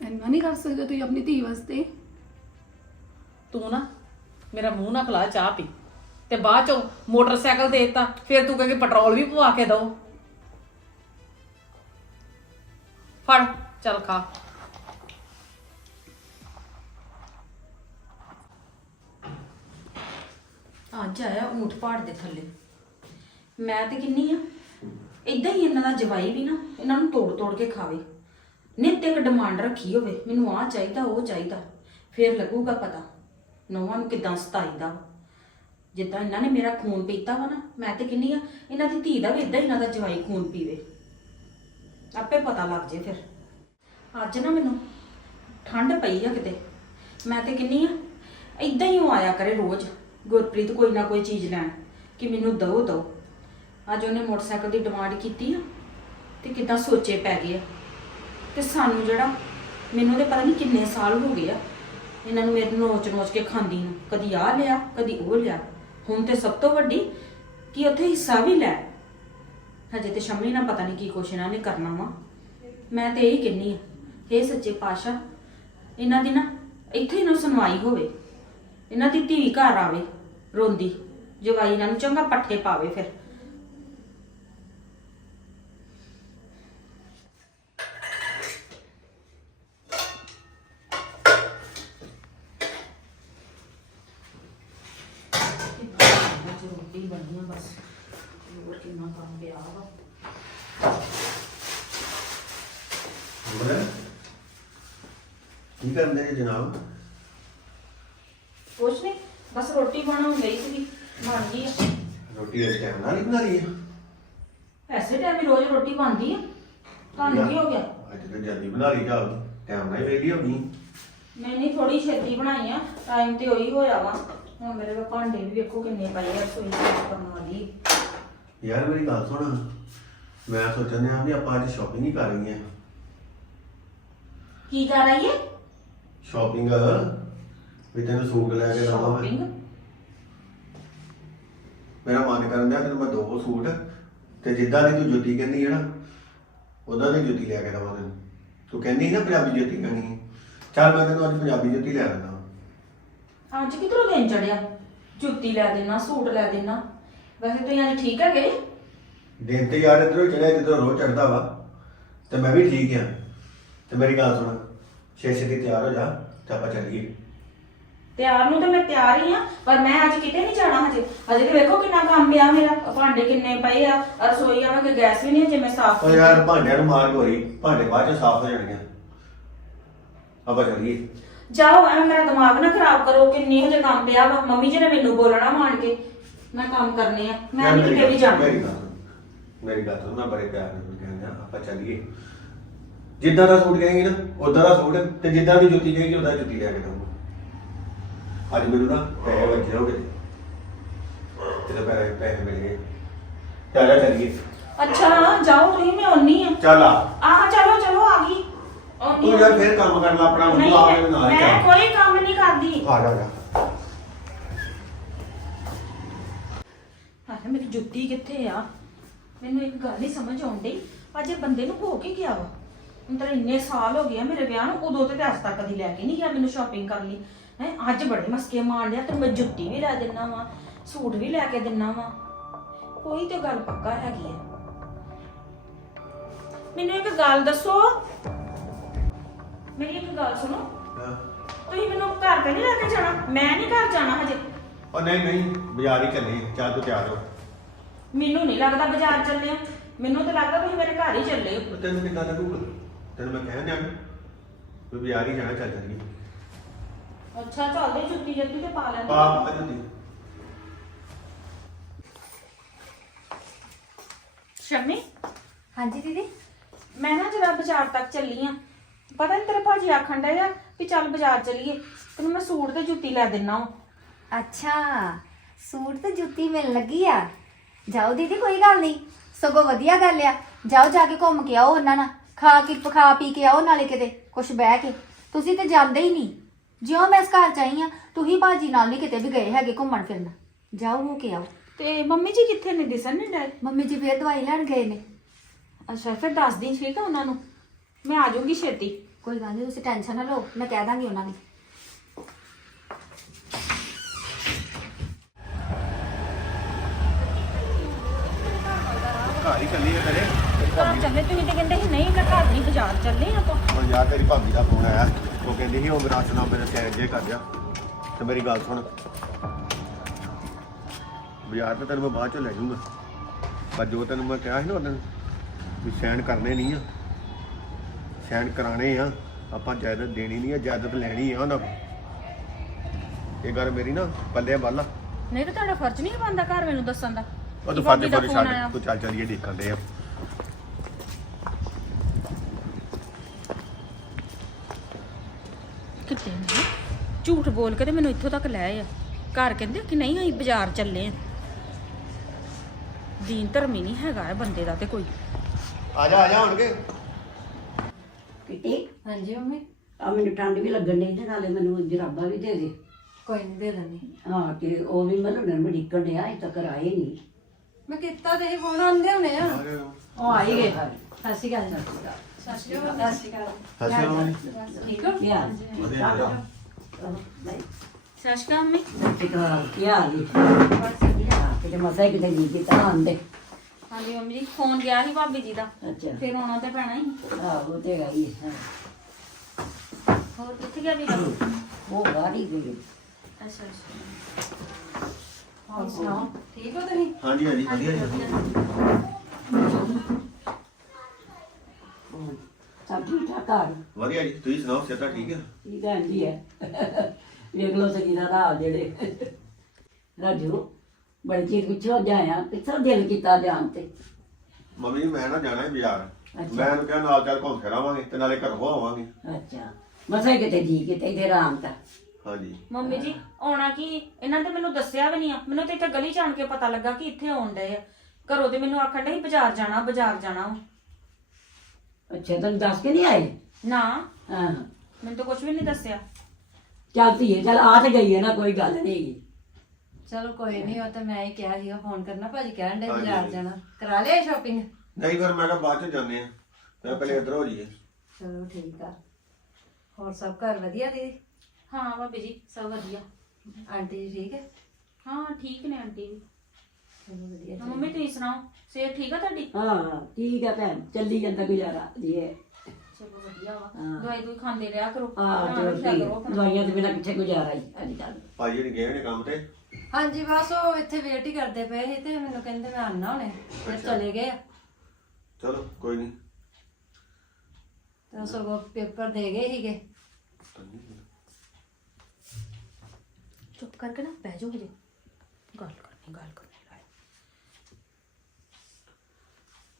ਇੰਨਾ ਨਹੀਂ ਕਰ ਸਕਦੇ ਤੁਸੀਂ ਆਪਣੀ ਧੀ ਵਾਸਤੇ? ਤੂੰ ਨਾ ਮੇਰਾ ਮੂੰਹ ਨਾ ਖਲਾ ਚਾਹ ਪੀ। ਤੇ ਬਾਅਦ ਚ ਮੋਟਰਸਾਈਕਲ ਦੇਤਾ ਫਿਰ ਤੂੰ ਕਹੇ ਪੈਟਰੋਲ ਵੀ ਪਵਾ ਕੇ ਦੋ ਫੜ ਚੱਲ ਖਾ। ਅੱਜ ਆਇਆ ਊਠ ਪਹਾੜ ਦੇ ਥੱਲੇ। ਮੈਂ ਤੇ ਕਿੰਨੀ ਆ? ਇਦਾਂ ਹੀ ਇਹਨਾਂ ਦਾ ਜਵਾਈ ਵੀ ਨਾ, ਇਹਨਾਂ ਨੂੰ ਤੋੜ ਤੋੜ ਕੇ ਖਾਵੇ। ਨਿੱਤ ਇੱਕ ਡਿਮਾਂਡ ਰੱਖੀ ਹੋਵੇ, ਮੈਨੂੰ ਆਹ ਚਾਹੀਦਾ, ਉਹ ਚਾਹੀਦਾ, ਫੇਰ ਲੱਗੂਗਾ ਪਤਾ ਨੌਵਾਂ ਨੂੰ ਕਿਦਾਂ ਸਤਾਈਦਾ ਜਿੱਦਾਂ ਇਹਨਾਂ ਨੇ ਮੇਰਾ ਖੂਨ ਪੀਤਾ ਵਾ ਨਾ, ਮੈਂ ਤੇ ਕਿੰਨੀ ਆ, ਇਹਨਾਂ ਦੀ ਧੀ ਦਾ ਵੀ ਇਦਾਂ ਇਹਨਾਂ ਦਾ ਜਵਾਈ ਖੂਨ ਪੀਵੇ। ਆਪੇ ਪਤਾ ਲੱਗ ਜੇ ਫਿਰ। ਅੱਜ ਨਾ ਮੈਨੂੰ ਠੰਡ ਪਈ ਆ ਕਿਤੇ। ਮੈਂ ਤੇ ਕਿੰਨੀ ਆ ਇਦਾਂ ਹੀ ਉਹ ਆਇਆ ਕਰੇ ਰੋਜ਼, ਗੁਰਪ੍ਰੀਤ ਕੋਈ ਨਾ ਕੋਈ ਚੀਜ਼ ਲੈਣ, ਕਿ ਮੈਨੂੰ ਦਓ ਦਓ। ਅੱਜ ਉਹਨੇ ਮੋਟਰਸਾਈਕਲ ਦੀ ਡਿਮਾਂਡ ਕੀਤੀ ਆ ਤੇ ਕਿਦਾਂ ਸੋਚੇ ਪੈ ਗਏ ਆ। ਤੇ ਸਾਨੂੰ ਜਿਹੜਾ, ਮੈਨੂੰ ਤੇ ਪਤਾ ਨਹੀਂ ਕਿੰਨੇ ਸਾਲ ਹੋ ਗਏ ਆ, ਇਹਨਾਂ ਨੂੰ ਮੇਰੇ ਨੋਚ ਨੋਚ ਕੇ ਖਾਂਦੀ ਨੂੰ। ਕਦੀ ਆ ਲਿਆ, ਕਦੀ ਉਹ ਲਿਆ। ਹੁਣ ਤੇ ਸਭ ਤੋਂ ਵੱਡੀ ਕਿ ਉੱਥੇ ਹਿੱਸਾ ਵੀ ਲੈ। ਹਜੇ ਤੇ ਸ਼ੰਮੀ ਨਾਲ ਪਤਾ ਨਹੀਂ ਕੀ ਕੁਛ ਇਹਨਾਂ ਨੇ ਕਰਨਾ ਵਾ। ਮੈਂ ਤੇ ਇਹੀ ਕਹਿੰਨੀ ਆ ਇਹ ਸੱਚੇ ਪਾਤਸ਼ਾਹ, ਇਹਨਾਂ ਦੀ ਨਾ ਇੱਥੇ ਹੀ ਨਾ ਸੁਣਵਾਈ ਹੋਵੇ। ਇਹਨਾਂ ਦੀ ਧੀ ਘਰ ਆਵੇ ਰੋਂਦੀ, ਜਵਾਈ ਇਹਨਾਂ ਨੂੰ ਚੰਗਾ ਪੱਠੇ ਪਾਵੇ ਫਿਰ ਅੱਜ ਰੋਟੀ ਬਣੀ ਆ ਬਸ ਹੋਰ ਕਿੰਨਾ ਕੰਮ ਪਿਆ ਵਾ ਹੋਰ ਕੀ ਕਰਦੇ ਜੀ ਜਨਾਬ? ਕੁਛ ਨਹੀਂ ਬਸ ਰੋਟੀ ਬਣਾਉਣ ਗਈ ਸੀ ਬਣ ਗਈ ਆ। ਰੋਟੀ ਇਸ ਟਾਈਮ ਨਾਲ ਹੀ ਬਣਾ ਲਈ ਹੈ ਐਸੇ ਟਾਈਮ ਹੀ ਰੋਜ਼ ਰੋਟੀ ਬਣਦੀ ਆ। ਤੁਹਾਨੂੰ ਕੀ ਹੋ ਗਿਆ? ਅੱਜ ਤਾਂ ਜਲਦੀ ਬਣਾ ਲਈ ਜਾ ਟਾਈਮ ਨਾਲ ਹੀ ਵੇਲੀ ਹੋ ਗਈ ਮੈਂ ਨਹੀਂ ਥੋੜੀ ਛੇਤੀ ਬਣਾਈ ਆ। ਟਾਈਮ ਤੇ ਉਹੀ ਹੋਇਆ ਵਾ। ਹੁਣ ਮੇਰੇ ਕੋਲ ਭਾਂਡੇ ਵੀ ਵੇਖੋ ਕਿੰਨੇ ਪਏ ਆ ਸੋਈ ਕਰਨ ਵਾਲੀ। ਯਾਰ ਮੇਰੀ ਗੱਲ ਸੁਣ। ਮੈਂ ਸੋਚਣ ਡਿਆ ਵੀ ਆਪਾਂ ਅੱਜ ਸ਼ਾਪਿੰਗ ਹੀ ਕਰ ਲਈਏ ਕੀ ਕਰ ਰਹੀ ਹੈ ਸ਼ਾਪਿੰਗ ਵੀ ਤੈਨੂੰ ਸੂਟ ਲੈ ਕੇ ਦਵਾਂ ਮੈਂ। ਸ਼ਾਪਿੰਗ ਮੇਰਾ ਮਨ ਕਰਨ ਡਿਆ ਤੈਨੂੰ ਮੈਂ ਦੋ ਸੂਟ ਤੇ ਜਿੱਦਾਂ ਦੀ ਤੂੰ ਜੁੱਤੀ ਕਹਿੰਦੀ ਹੈ ਨਾ ਉਦਾਂ ਦੀ ਜੁੱਤੀ ਲੈ ਕੇ ਦਵਾਂ ਤੈਨੂੰ। ਤੂੰ ਕਹਿੰਦੀ ਨਾ ਪੰਜਾਬੀ ਜੁੱਤੀ ਕਹਿੰਦੀ। ਚੱਲ ਮੈਂ ਤੈਨੂੰ ਅੱਜ ਪੰਜਾਬੀ ਜੁੱਤੀ ਲੈ ਦਿੰਦਾ। ਅੱਜ ਕਿਧਰੋਂ ਦਿਨ ਚੜਿਆ? ਜੁੱਤੀ ਲੈ ਦੇਣਾ ਸੂਟ ਲੈ ਦੇਣਾ। ਵੈਸੇ ਤੁਸੀਂ ਅੱਜ ਠੀਕ ਹੈਗੇ? ਦਿਨ ਤੇ ਯਾਰ ਇਧਰੋਂ ਚੜਿਆ ਜਿੱਧਰੋਂ ਰੋਜ਼ ਚੜਦਾ ਵਾ। ਤੇ ਮੈਂ ਵੀ ਠੀਕ ਆ। ਤੇ ਮੇਰੀ ਗੱਲ ਸੁਣ। ਛੇ ਛੇ ਦੀ ਤਿਆਰ ਹੋ ਜਾ ਤੇ ਆਪਾਂ ਚੱਲੀਏ। ਤਿਆਰ ਨੂੰ ਤਾਂ ਮੈਂ ਤਿਆਰ ਹੀ ਆ ਪਰ ਮੈਂ ਅੱਜ ਕਿਤੇ ਨਹੀਂ ਜਾਣਾ ਹਜੇ। ਹਜੇ ਤੇ ਵੇਖੋ ਕਿੰਨਾ ਕੰਮ ਪਿਆ ਮੇਰਾ। ਭਾਂਡੇ ਕਿੰਨੇ ਪਏ ਆ ਆਹ ਰਸੋਈ ਆ ਕਿ ਗੈਸ ਵੀ ਨਹੀਂ ਮੈਂ ਸਾਫ਼ ਉਹ ਯਾਰ ਭਾਂਡਿਆਂ ਨੂੰ ਮਾਰ ਗੋਰੀ ਭਾਂਡੇ ਬਾਅਦ ਚ ਸਾਫ਼ ਹੋ ਜਾਣਗੇ। ਆਪਾਂ ਚੱਲੀਏ। ਜਾਓ ਐਵੇਂ ਮੇਰਾ ਦਿਮਾਗ ਨਾ ਖਰਾਬ ਕਰੋ ਕਿੰਨੀ ਹਜੇ ਕੰਮ ਪਿਆ ਵਾ। ਮੰਮੀ ਜੀ ਨੇ ਮੈਨੂੰ ਬੋਲਣਾ ਮਾਣ ਕੇ। ਮੈਂ ਕੰਮ ਕਰਨੇ ਆ ਮੈਂ ਯਾਰ ਨਹੀਂ ਮੇਰੀ ਕਿਤੇ ਵੀ ਜਾਣਾ। ਮੇਰੀ ਗੱਲ ਸੁਣ ਮੇਰੀ ਗੱਲ ਸੁਣ ਮੈਂ ਬੜੇ ਪਿਆਰ ਨਾਲ ਕਹਿੰਦਾ ਆਪਾਂ ਚੱਲੀਏ। ਜਿੱਦਾਂ ਦਾ ਸੂਟ ਕਹੇਂਗੀ ਨਾ ਉਦਾਂ ਦਾ ਸੂਟ ਤੇ ਜਿੱਦਾਂ ਦੀ ਜੁੱਤੀ ਕਹੇਂਗੀ ਉਦਾਂ ਦੀ ਜੁੱਤੀ ਲੈ ਕੇ ਦਊਂਗਾ। ਅੱਜ ਮੈਨੂੰ ਨਾ ਪੈਸੇ ਵੱਜੇ ਹੋਗੇ ਤੇ। ਪੈਸੇ ਪੈਸੇ ਮਿਲ ਗਏ। ਚੱਲ ਚੱਲੀਏ। ਅੱਛਾ ਜਾਓ ਤੁਸੀਂ ਮੈਂ ਆਉਣੀ ਆ। ਚੱਲ ਆ। ਆਹ ਚਲੋ ਚਲੋ ਆ ਗਈ। ਆਉਣੀ ਤੂੰ ਯਾਰ ਫੇਰ ਕੰਮ ਕਰ ਲੈ ਆਪਣਾ ਨਾਲ ਮੈਂ ਚੱਲ। ਕੋਈ ਕੰਮ ਨਹੀਂ ਕਰਦੀ। ਆ ਜਾ ਆ ਜਾ। ਹਾਂ ਮੇਰੀ ਜੁੱਤੀ ਕਿੱਥੇ ਆ? ਮੈਨੂੰ ਇੱਕ ਗੱਲ ਨਹੀਂ ਸਮਝ ਆਉਂਦੀ ਅੱਜ ਇਹ ਬੰਦੇ ਨੂੰ ਹੋ ਕੇ ਗਿਆ ਵਾ। ਤਾਂ ਇੰਨੇ ਸਾਲ ਹੋ ਗਏ ਆ ਮੇਰੇ ਵਿਆਹ ਨੂੰ ਉਦੋਂ ਤੇ ਤਾਂ ਅੱਜ ਤੱਕ ਕਦੀ ਲੈ ਕੇ ਨਹੀਂ ਗਿਆ ਮੈਨੂੰ ਸ਼ਾਪਿੰਗ ਕਰਨ ਲਈ। ਹੈ ਅੱਜ ਬੜੇ ਮਸਕੇ ਮਾਰ ਲਿਆ ਤੇ ਮੈਂ ਜੁੱਤੀ ਵੀ ਲੈ ਦਿੰਨਾ ਵਾ ਸੂਟ ਵੀ ਲੈ ਕੇ ਦਿੰਨਾ ਵਾ। ਕੋਈ ਤੇ ਗੱਲ ਪੱਕਾ ਹੈਗੀ ਆ। ਮੈਨੂੰ ਇੱਕ ਗੱਲ ਦੱਸੋ। ਮੇਰੀ ਇੱਕ ਗੱਲ ਸੁਣੋ। ਹਾਂ। ਤੁਸੀਂ ਮੈਨੂੰ ਘਰ ਤੇ ਨਹੀਂ ਲੈ ਕੇ ਜਾਣਾ? ਮੈਂ ਨਹੀਂ ਘਰ ਜਾਣਾ ਹਜੇ। ਉਹ ਨਹੀਂ ਨਹੀਂ ਬਾਜ਼ਾਰ ਹੀ ਚੱਲੇ ਚੱਲ ਤੂੰ ਤਿਆਰ ਹੋ। ਮੈਨੂੰ ਨਹੀਂ ਲੱਗਦਾ ਬਾਜ਼ਾਰ ਚੱਲੇ ਮੈਨੂੰ ਤਾਂ ਲੱਗਦਾ ਤੁਸੀਂ ਮੇਰੇ ਘਰ ਹੀ ਚੱਲੇ ਹੋ। ਉਹ ਤੈਨੂੰ ਕਿੱਦਾਂ ਲੱਗੂਗਾ ਤੈਨੂੰ ਮੈਂ ਕਹਿਣ ਦਿਆਂ ਵੀ ਬਾਜ਼ਾਰ ਹੀ ਜਾਣਾ ਚੱਲ ਚੱਲੀਏ ਅੱਛਾ ਚੱਲਦੇ ਜੁੱਤੀ ਜੱਤੀ ਤੇ ਪਾ ਲੈਂਦੇ। ਪਾਪ ਅਜੁੱਤੀ ਸ਼ਮੀ? ਹਾਂਜੀ ਦੀਦੀ? ਮੈਂ ਨਾ ਜਰਾ ਬਾਜ਼ਾਰ ਤੱਕ ਚੱਲੀ ਆ। ਪਤਾ ਨਹੀਂ ਤੇਰੇ ਭਾਜੀ ਆਖਣ ਡਏ ਆ ਵੀ ਚੱਲ ਬਾਜ਼ਾਰ ਚੱਲੀਏ ਤੈਨੂੰ ਮੈਂ ਸੂਟ ਤੇ ਜੁੱਤੀ ਲੈ ਦਿੰਨਾ ਵਾ ਅੱਛਾ ਸੂਟ ਤੇ ਜੁੱਤੀ ਮਿਲਣ ਲੱਗੀ ਆ। ਜਾਓ ਦੀਦੀ ਕੋਈ ਗੱਲ ਨਹੀਂ ਸਗੋਂ ਵਧੀਆ ਗੱਲ ਆ। ਜਾਓ ਜਾ ਕੇ ਘੁੰਮ ਕੇ ਆਓ ਉਹਨਾਂ ਨਾਲ। ਖਾ ਕੇ ਖਾ ਪੀ ਕੇ ਆਓ ਨਾਲੇ ਕਿਤੇ ਕੁਛ ਬਹਿ ਕੇ। ਤੁਸੀਂ ਤੇ ਜਾਂਦੇ ਹੀ ਨਹੀਂ। ਜਿਉਂ ਮੈਂ ਇਸ ਘਰ ਚ ਆਈ ਆ ਤੁਸੀਂ ਭਾਜੀ ਨਾਲ ਨਹੀਂ ਕਿਤੇ ਵੀ ਗਏ ਹੈਗੇ ਘੁੰਮਣ ਫਿਰਨ। ਜਾਓ ਹੋ ਕੇ ਆਓ। ਤੇ ਮੰਮੀ ਜੀ ਕਿੱਥੇ ਨੇ? ਦਿਸਣ ਨਹੀਂ ਡਏ? ਮੰਮੀ ਜੀ ਫੇਰ ਦਵਾਈ ਲੈਣ ਗਏ ਨੇ। ਅੱਛਾ ਫਿਰ ਦੱਸ ਦੀ ਠੀਕ ਆ ਉਹਨਾਂ ਨੂੰ। ਮੈਂ ਆ ਜਾਊਂਗੀ ਛੇਤੀ। ਕੋਈ ਗੱਲ ਨਹੀਂ ਤੁਸੀਂ ਟੈਨਸ਼ਨ ਨਾ ਲਓ ਮੈਂ ਕਹਿ ਦਾਂਗੀ ਉਹਨਾਂ ਨੂੰ। ਘਰ ਹੀ ਚੱਲੀ ਆ ਤੇਰੇ ਘਰ ਚੱਲੇ ਤੁਸੀਂ ਤੇ ਕਹਿੰਦੇ ਨਹੀਂ ਮੈਂ ਘਰ ਨਹੀਂ ਬਾਜ਼ਾਰ ਚੱਲੇ ਆਪਾਂ। ਹੁਣ ਯਾਰ ਤੇਰੀ ਭਾਬੀ ਦਾ ਫੋਨ ਆਇਆ। ਉਹ ਕਹਿੰਦੀ ਸੀ ਉਹ ਮੇਰਾ ਸੁਣਾ ਮੇਰੇ ਸਿਰ ਜੇ ਕਰ ਜਾ। ਤੇ ਮੇਰੀ ਗੱਲ ਸੁਣ। ਬਾਜ਼ਾਰ ਤੇ ਤੈਨੂੰ ਮੈਂ ਬਾਅਦ ਚ ਲੈ ਜਾਊਂਗਾ। ਪਰ ਜੋ ਤੈਨੂੰ ਮੈਂ ਕਿਹਾ ਸੀ ਨਾ ਉਦੋਂ ਵੀ ਸੈਨ ਕਰਨੇ ਨਹੀਂ ਆ। ਸੈਨ ਕਰਾਣੇ ਆ। ਆਪਾਂ ਜਾਇਦਾਦ ਦੇਣੀ ਨਹੀਂ ਆ ਜਾਇਦਾਦ ਲੈਣੀ ਆ ਉਹਨਾਂ ਕੋਲ। ਇਹ ਗੱਲ ਮੇਰੀ ਨਾ ਪੱਲੇ ਬੱਲ ਆ। ਨਹੀਂ ਤਾਂ ਤੁਹਾਡਾ ਫਰਜ਼ ਨਹੀਂ ਬਣਦਾ ਘਰ ਮੈਨੂੰ ਦੱਸਣ ਦਾ। ਉਹ ਤੂੰ ਫਾਦੇ ਫੋਨ phone ਆਇਆ। ਛੱਡ ਤੂੰ ਚੱਲ ਚੱਲੀਏ ਦੇਖਣ ਦੇ ਆ। ਕਿਤੇ ਨਹੀਂ ਝੂਠ ਬੋਲ ਕੇ ਤੇ ਮੈਨੂੰ ਇੱਥੋਂ ਤੱਕ ਲੈ ਆ। ਘਰ ਕਹਿੰਦੇ ਕਿ ਨਹੀਂ ਅਸੀਂ ਬਾਜ਼ਾਰ ਚੱਲੇ ਆ। ਦੀਨ ਧਰਮੀ ਨਹੀਂ ਹੈਗਾ ਇਹ ਬੰਦੇ ਦਾ ਤੇ ਕੋਈ। ਆ ਜਾ ਆ ਜਾ ਹੁਣਗੇ ਕਿਤੇ ਹਾਂਜੀ ਮੰਮੀ। ਆ ਮੈਨੂੰ ਠੰਡ ਵੀ ਲੱਗਣ ਡਈ ਤੇ ਨਾਲੇ ਮੈਨੂੰ ਜਰਾਬਾਂ ਵੀ ਦੇ ਦੇ। ਕੋਈ ਨਹੀਂ ਦੇ ਦਿੰਦੀ। ਹਾਂ ਤੇ ਉਹ ਵੀ ਮੈਨੂੰ ਨਰਮ ਢਿੱਕਣ ਡਿਆ ਅਜੇ ਤੱਕ ਆਏ ਨਹੀਂ ਮੈਂ ਕੀਤਾ ਤੇ ਇਹ ਫੋਨ ਆਉਂਦੇ ਹੋਣੇ ਆ। ਉਹ ਆਈ ਗਏ। ਸਤਿ ਸ਼੍ਰੀ ਅਕਾਲ ਸਤਿ ਸ਼੍ਰੀ ਅਕਾਲ ਸਤਿ ਸ਼੍ਰੀ ਅਕਾਲ ਹੱਸਿਆ ਠੀਕ ਹੋ ਕੀ ਹਾਲ ਵਧੀਆ ਵਧੀਆ ਸਸ਼ਕਾ ਮੰਮੀ ਸਿਕਾ ਕੀ ਹਾਲ ਜੀ ਕਿਤੇ ਮਸਾ ਹੀ ਕਿਤੇ ਨਹੀਂ ਕੀਤਾ ਆਂਦੇ ਹਾਂਜੀ ਮੰਮੀ ਜੀ ਫੋਨ ਗਿਆ ਸੀ ਭਾਬੀ ਜੀ ਦਾ ਅੱਛਾ ਫਿਰ ਆਉਣਾ ਤੇ ਪੈਣਾ ਹੀ ਆਹ ਤੇ ਗਈ ਹੈ ਹੋਰ ਕਿੱਥੇ ਗਿਆ ਵੀਰਾ? ਉਹ ਬਾਹਰੀ ਗਈ ਅੱਛਾ ਅੱਛਾ ਹੋਰ ਸੁਣਾਓ? ਠੀਕ ਹੋ ਤੁਸੀਂ? ਹਾਂਜੀ ਹਾਂਜੀ ਵਧੀਆ ਜੀ ਵਧੀਆ ਹੋਰ ਸਭ ਠੀਕ ਠਾਕ ਆ ਵਧੀਆ ਜੀ ਤੁਸੀਂ ਸੁਣਾਓ ਸਿਹਤਾਂ ਠੀਕ ਹੈ ਠੀਕ ਹੈ ਜੀ ਹੈ। ਵੇਖ ਲੋ ਸਕੀ ਦਾ ਰਾਹ ਜਿਹੜੇ। ਰਾਜੂ ਬੜੀ ਚੀਜ਼ ਪਿੱਛੋਂ ਜਾਇਆ ਕਿੱਥੋਂ ਦਿਲ ਕੀਤਾ ਜਾਣ ਤੇ। ਮੰਮੀ ਜੀ ਮੈਂ ਨਾ ਜਾਣਾ ਹੈ ਬਾਜ਼ਾਰ। ਅੱਛਾ। ਮੈਂ ਉਹਨੂੰ ਕਿਹਾ ਨਾਲ ਚੱਲ ਘੁੰਮ ਫਿਰ ਆਵਾਂਗੇ ਤੇ ਨਾਲੇ ਘਰੋਂ ਆਵਾਂਗੇ। ਅੱਛਾ। ਮਸਾ ਹੀ ਕਿਤੇ ਜੀ ਕਿਤੇ ਇਥੇ ਆਰਾਮ ਤਾਂ। ਹਾਂਜੀ। ਮੰਮੀ ਜੀ ਆਉਣਾ ਕੀ? ਇਹਨਾਂ ਤੇ ਮੈਨੂੰ ਦੱਸਿਆ ਵੀ ਨਹੀਂ ਆ। ਮੈਨੂੰ ਤੇ ਇੱਥੇ ਗਲੀ ਚ ਆਣ ਕੇ ਪਤਾ ਲੱਗਾ ਕਿ ਇੱਥੇ ਆਉਣ ਡਏ ਆ। ਘਰੋਂ ਤੇ ਮੈਨੂੰ ਆਖਣ ਡਏ ਸੀ ਬਾਜ਼ਾਰ ਜਾਣਾ ਬਾਜ਼ਾਰ ਜਾਣਾ ਵਾ। ਅੱਛਾ ਤੈਨੂੰ ਦੱਸ ਕੇ ਨਹੀਂ ਆਏ? ਨਾ। ਹਾਂ। ਮੈਨੂੰ ਤਾਂ ਕੁਝ ਵੀ ਨਹੀਂ ਦੱਸਿਆ। ਚੱਲ ਧੀਏ ਚੱਲ ਆ ਤੇ ਗਈ ਹੈ ਨਾ ਕੋਈ ਗੱਲ ਨਹੀਂ ਹੈਗੀ। ਚਲੋ ਕੋਈ ਨਹੀਂ ਉਹ ਤਾਂ ਮੈਂ ਹੀ ਕਿਹਾ ਸੀਗਾ ਫੋਨ ਕਰਨਾ ਭਾਜੀ ਕਹਿਣ ਦੇ ਹਾਂਜੀ। ਬਾਜ਼ਾਰ ਜਾਣਾ। ਕਰਾ ਲਿਆ ਸ਼ਾਪਿੰਗ ਨਹੀਂ ਫਿਰ ਮੈਂ ਕਿਹਾ ਬਾਅਦ ਚ ਜਾਂਦੇ ਆ ਮੈਂ ਪਹਿਲੇ ਇੱਧਰ ਹੋ ਜਾਈਏ। ਚਲੋ ਠੀਕ ਆ। ਹੋਰ ਸਭ ਘਰ ਵਧੀਆ ਦੀਦੀ? ਹਾਂ ਭਾਬੀ ਜੀ ਸਭ ਵਧੀਆ। ਆਂਟੀ ਜੀ ਠੀਕ ਹੈ? ਹਾਂ ਠੀਕ ਨੇ ਆਂਟੀ ਵੀ ਚਲੋ ਵਧੀਆ ਮੰਮੀ ਤੁਸੀਂ ਸੁਣਾਓ? ਸਿਹਤ ਠੀਕ ਆ ਤੁਹਾਡੀ? ਹਾਂ ਠੀਕ ਹੈ ਭੈਣ ਚੱਲੀ ਜਾਂਦਾ ਗੁਜ਼ਾਰਾ ਜੀ ਚਲੋ ਵਧੀਆ ਵਾ। ਹਾਂ। ਦਵਾਈ ਦੂਈ ਖਾਂਦੇ ਰਿਹਾ ਕਰੋ। ਹਾਂ ਧਿਆਨ ਚਲੋ ਰੱਖਿਆ ਕਰੋ ਠੀਕ ਆਪਣਾ। ਦਵਾਈਆਂ ਤੋਂ ਬਿਨਾ ਕਿੱਥੇ ਗੁਜ਼ਾਰਾ ਹੀ ਅੱਜ ਕੱਲ੍ਹ ਭਾਜੀ ਜੀ ਗਏ ਨੇ ਕੰਮ ਤੇ? ਹਾਂਜੀ ਬਸ ਉਹ ਇੱਥੇ ਵੇਟ ਹੀ ਕਰਦੇ ਪਏ ਸੀ ਤੇ ਮੈਨੂੰ ਕਹਿੰਦੇ ਮੈਂ ਆਣਾ ਹੁਣੇ ਤੇ ਅੱਛਾ। ਚਲੇ ਗਏ ਆ। ਚਲੋ ਕੋਈ ਨਹੀਂ ਤੇ ਉਹ ਸਗੋਂ ਪੇਪਰ ਦੇ ਗਏ ਸੀਗੇ। ਚੁੱਪ ਕਰਕੇ ਨਾ ਬਹਿ ਜਾਓ ਹਜੇ। ਗੱਲ ਕਰਨੀ ਗੱਲ ਕਰਨੀ।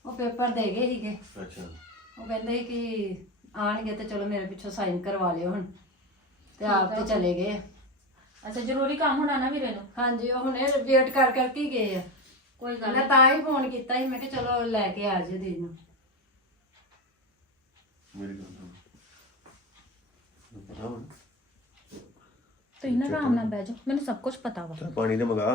ਉਹ ਪੇਪਰ ਦੇ ਗਏ ਸੀਗੇ। ਅੱਛਾ। ਉਹ ਕਹਿੰਦੇ ਸੀ ਕਿ ਆਣਗੇ ਤੇ ਚਲੋ ਮੇਰੇ ਪਿੱਛੋਂ ਸਾਈਨ ਕਰਵਾ ਲਿਓ ਹੁਣ। ਤੇ ਆਪ ਤੇ ਚਲੇ ਗਏ ਆ। ਅੱਛਾ ਜ਼ਰੂਰੀ ਕੰਮ ਹੋਣਾ ਨਾ ਵੀਰੇ ਨੂੰ? ਹਾਂਜੀ ਉਹ ਹੁਣੇ ਵੇਟ ਕਰ ਕਰਕੇ ਹੀ ਗਏ ਆ। ਕੋਈ ਗੱਲ ਮੈਂ ਤਾਂ ਹੀ ਫੋਨ ਕੀਤਾ ਸੀ ਮੈਂ ਕਿਹਾ ਚਲੋ ਲੈ ਕੇ ਆ ਜਿਓ ਦੀਦੀ ਨੂੰ। ਮੇਰੀ ਗੱਲ ਸੁਣ। ਪਤਾ ਹੁਣ। ਤੁਸੀਂ ਨਾ ਆਰਾਮ ਨਾਲ ਬਹਿ ਜਾਓ ਮੈਨੂੰ ਸਭ ਕੁਝ ਪਤਾ ਵਾ। ਪਾਣੀ ਦੇ ਮੰਗਾ।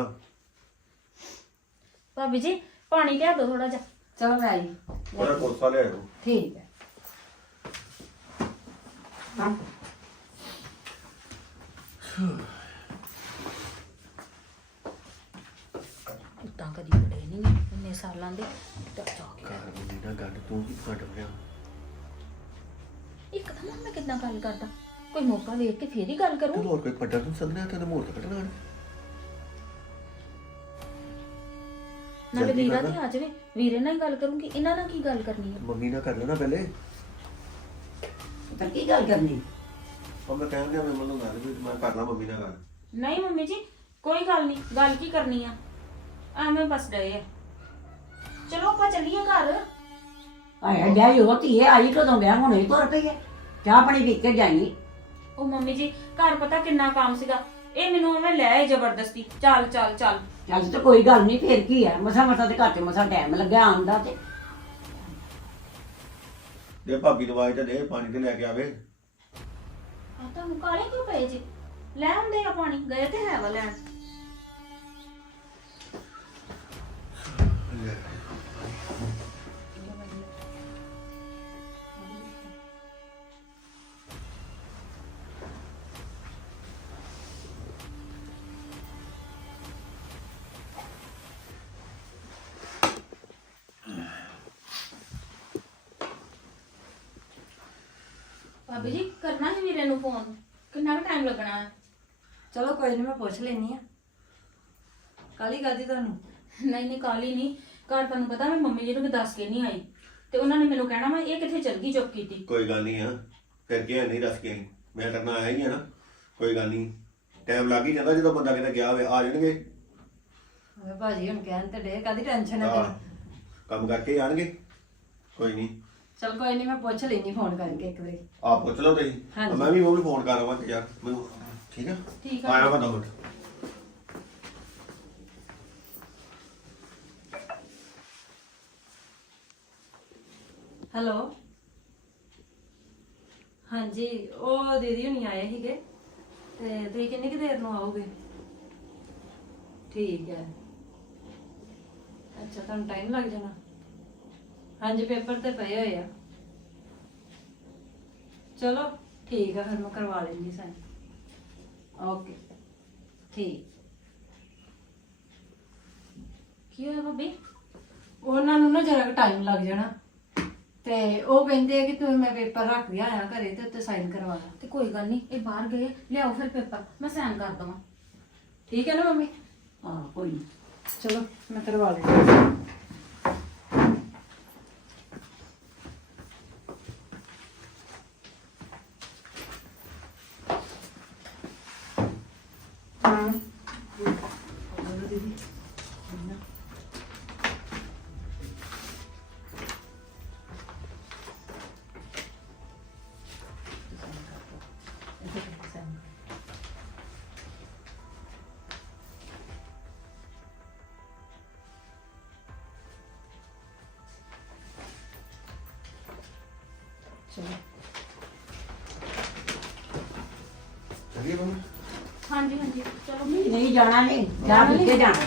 ਭਾਬੀ ਜੀ ਪਾਣੀ ਲਿਆ ਦਿਓ ਥੋੜਾ ਜਿਹਾ। ਚਲੋ ਮੈਂ ਆਈ। ਉਹਦਾ ਕੋਸਾ ਲੈ ਆਓ ਠੀਕ ਹੈ। ਕਦੀ ਬੜੇ ਨਹੀਂ ਇੰਨੇ ਸਾਲਾਂ ਦੇ। ਤਾਂ ਜਾ ਕੇ ਘਰ ਬੰਦੀ ਨਾਲ ਗੱਲ ਤੂੰ ਕੀ ਘਟ ਰਿਹਾ? ਇੱਕਦਮ ਮੈਂ ਕਿੱਦਾਂ ਗੱਲ ਕਰਦਾ? ਕੋਈ ਮੌਕਾ ਵੇਖ ਕੇ ਫੇਰ ਹੀ ਗੱਲ ਤੂੰ ਕਰੂੰ। ਹੋਰ ਕੋਈ ਪੱਟਾ ਨੂੰ ਸੱਦਣਾ ਤੇ ਕੱਢਣਾ ਉਹਨੇ। ਨਾਲੇ ਜਲਦੀ ਵੀਰਾ ਕਰ। ਤੇ ਆ ਜਾਵੇ। ਵੀਰੇ ਨਾਲ ਹੀ ਗੱਲ ਕਰੂੰਗੀ ਇਹਨਾਂ ਨਾਲ ਕੀ ਗੱਲ ਕਰਨੀ ਹੈ ਮੰਮੀ ਨਾਲ ਕਰ ਲੈਣਾ ਪਹਿਲੇ। ਤਾਂ ਕੀ ਗੱਲ ਕਰਨੀ? ਉਹ ਮੈਂ ਕਹਿੰਦਾ ਮੈਂ ਮੈਨੂੰ ਗੱਲ ਵੀ ਮੈਂ ਕਰ ਲਾਂ ਮੰਮੀ ਨਾਲ ਗੱਲ। ਨਹੀਂ ਮੰਮੀ ਜੀ ਕੋਈ ਗੱਲ ਨਹੀਂ ਗੱਲ ਕੀ ਕਰਨੀ ਆ? ਐਵੇਂ ਬਸ ਡਏ ਆ। ਚਲੋ ਆਪਾਂ ਚੱਲੀਏ ਘਰ। ਆਇਆ ਜਾਈ ਉਹ ਧੀਏ ਆਈ ਕਦੋਂ ਗਿਆ ਹੁਣੇ ਹੀ ਤੁਰ ਪਈ ਹੈ ਚਾਹ ਪਾਣੀ ਪੀ ਕੇ ਜਾਈ। ਉਹ ਮੰਮੀ ਜੀ ਘਰ ਪਤਾ ਕਿੰਨਾ ਕੰਮ ਸੀਗਾ। ਇਹ ਮੈਨੂੰ ਐਵੇਂ ਲੈ ਆਏ ਜ਼ਬਰਦਸਤੀ। ਚੱਲ ਚੱਲ ਚੱਲ। ਚੱਲ ਤੇ ਕੋਈ ਗੱਲ ਨਹੀਂ ਫੇਰ ਕੀ ਹੈ ਮਸਾ ਮਸਾ ਤੇ ਘੱਟ ਮਸਾ ਟਾਈਮ ਲੱਗਿਆ ਆਉਂਦਾ ਤੇ। ਦੇ ਭਾਬੀ ਨੂੰ ਆਵਾਜ਼ ਤੇ ਦੇ ਪਾਣੀ ਤੇ ਲੈ ਕੇ ਆਵੇ। ਆ ਤਾਂ ਕਾਲੇ ਕਿਉਂ ਪਏ ਜੀ? ਲੈ ਆਉਂਦੇ ਆ ਪਾਣੀ ਗਏ ਤੇ ਹੈ ਵਾ ਲੈਣ। ਭਾਬੀ ਜੀ ਕਰਨਾ ਹੈ ਵੀਰੇ ਨੂੰ ਫੋਨ ਕਿੰਨਾ ਕੁ ਟਾਈਮ ਲੱਗਣਾ? ਹੈ ਚਲੋ ਕੋਈ ਨਹੀਂ ਮੈਂ ਪੁੱਛ ਲੈਣੀ ਆ ਕਾਲੀ ਗਾਦੀ ਤੁਹਾਨੂੰ? ਨਹੀਂ ਨਹੀਂ ਕਾਲੀ ਨਹੀਂ ਘਰ ਤੁਹਾਨੂੰ ਪਤਾ ਮੈਂ ਮੰਮੀ ਜੀ ਨੂੰ ਵੀ ਦੱਸ ਕੇ ਨਹੀਂ ਆਈ। ਤੇ ਉਹਨਾਂ ਨੇ ਮੈਨੂੰ ਕਹਿਣਾ ਮੈਂ ਇਹ ਕਿੱਥੇ ਚਲ ਗਈ ਚੁੱਪ ਕੀਤੀ? ਕੋਈ ਗੱਲ ਨਹੀਂ ਆ ਫਿਰ ਕੀ ਹੈ, ਨਹੀਂ ਦੱਸ ਕੇ ਆਈ। ਮੈਂ ਕਰਨਾ ਆਇਆ ਹੀ ਆ ਨਾ ਕੋਈ ਗੱਲ ਨਹੀਂ ਟਾਈਮ ਲੱਗ ਹੀ ਜਾਂਦਾ ਜਦੋਂ ਬੰਦਾ ਕਿਤੇ ਗਿਆ ਹੋਵੇ ਆ ਜਾਣਗੇ। ਓਏ ਭਾਜੀ ਹੁਣ ਕਹਿਣ ਤੇ ਡੇ ਕਾਦੀ ਟੈਨਸ਼ਨ ਹੈ ਆਹ, ਤੈਨੂੰ? ਕੰਮ ਕਰਕੇ ਆਣਗੇ। ਕੋਈ ਨਹੀਂ ਚਲ ਕੋਈ ਨਹੀਂ ਮੈਂ ਪੁੱਛ ਲੈਣੀ ਫੋਨ ਕਰਕੇ ਇੱਕ ਵਾਰੀ। ਆ ਪੁੱਛ ਲਓ ਤੁਸੀਂ। ਹਾਂਜੀ। ਮੈਂ ਵੀ ਉਹ ਵੀ ਫੋਨ ਕਰ ਆਵਾਂ ਕਿ ਯਾਰ ਮੈਨੂੰ ਠੀਕ ਆ? ਠੀਕ ਆ। ਆਇਆ ਮੈਂ ਦੋ ਮਿੰਟ ਹੈਲੋ ਹਾਂਜੀ ਉਹ ਦੀਦੀ ਹੁਣੀ ਆਏ ਸੀਗੇ ਤੇ ਤੁਸੀਂ ਕਿੰਨੀ ਕੁ ਦੇਰ ਨੂੰ ਆਓਗੇ? ਠੀਕ ਹੈ। ਅੱਛਾ ਤੁਹਾਨੂੰ ਟਾਈਮ ਲੱਗ ਜਾਣਾ। ਹਾਂਜੀ ਪੇਪਰ ਤੇ ਪਏ ਹੋਏ ਆ। ਚਲੋ ਠੀਕ ਆ ਫਿਰ ਮੈਂ ਕਰਵਾ ਲੈਂਦੀ ਸਾਂ ਓਕੇ ਠੀਕ। ਕੀ ਹੋਇਆ ਭਾਬੀ? ਉਹਨਾਂ ਨੂੰ ਨਾ ਜਰਾ ਟਾਈਮ ਲੱਗ ਜਾਣਾ। ਤੇ ਉਹ ਕਹਿੰਦੇ ਆ ਕਿ ਤੂੰ ਮੈਂ ਪੇਪਰ ਰੱਖ ਗਿਆ ਆਇਆ ਘਰੇ ਤੇ ਉੱਤੇ ਸਾਈਨ ਕਰਵਾ ਲਾ। ਤੇ ਕੋਈ ਗੱਲ ਨਹੀਂ ਇਹ ਬਾਹਰ ਗਏ ਲਿਆਓ ਫਿਰ ਪੇਪਰ ਮੈਂ ਸਾਈਨ ਕਰ ਦਵਾਂ। ਠੀਕ ਹੈ ਨਾ ਮੰਮੀ? ਹਾਂ ਕੋਈ ਨੀ। ਚਲੋ ਮੈਂ ਕਰਵਾ ਲੈਂਦੀ। 아들이 있나? 저기 보면 ਹਾਂਜੀ ਹਾਂਜੀ ਚਲੋ ਨਹੀਂ ਜਾਣਾ ਨਹੀਂ ਜਾ ਕੇ ਜਾਣਾ।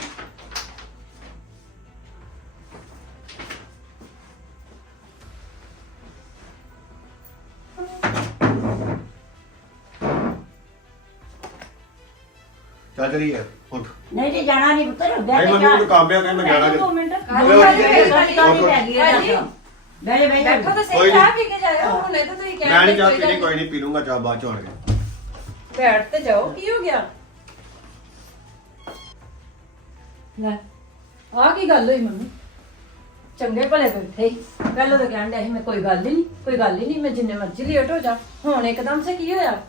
ਚੱਲ ਚਲੀਏ ਉੱਠ। ਨਹੀਂ ਜੀ ਜਾਣਾ ਨਹੀਂ ਪੁੱਤਰ ਬਹਿ ਨਹੀਂ ਕੇ ਜਾ। ਮੈਨੂੰ ਕੰਮ ਆ ਕਿ ਮੈਂ ਜਾਣਾ ਦੋ ਮਿੰਟ। ਚਲੋ ਠੀਕ ਹੈ। ਕਾਹਦੀ ਪੈ। ਬਹਿ ਜਾ ਬਹਿ ਜਾ ਬੈਠੋ ਤਾਂ ਕੋਈ ਸਹੀ ਨੀ। ਚਾਹ ਪੀ ਕੇ ਜਾਇਓ ਹੁਣੇ ਤਾਂ ਤੁਸੀਂ ਮੈਂ ਨਹੀਂ ਚਾਹ ਪੀਣੀ ਕੋਈ ਨਹੀਂ। ਪੀ ਲੂੰਗਾ ਚਾਹ ਬਾਅਦ ਚ ਆਣ ਕੇ ਬੈਠ ਤੇ ਜਾਓ ਕੀ ਹੋ ਗਿਆ? ਲੈ ਆ ਕੀ ਗੱਲ ਹੋਈ ਮੰਮੀ? ਚੰਗੇ ਭਲੇ ਬੈਠੇ ਸੀ। ਪਹਿਲਾਂ ਤਾਂ ਕਹਿਣ ਡਿਆ ਸੀ ਮੈਂ ਕੋਈ ਗੱਲ ਹੀ ਨਹੀਂ ਕੋਈ ਗੱਲ ਹੀ ਨਹੀਂ ਮੈਂ ਜਿੰਨੇ ਮਰਜ਼ੀ ਲੇਟ ਹੋ ਜਾ। ਹੁਣ ਇੱਕਦਮ ਸੇ ਕੀ ਹੋਇਆ?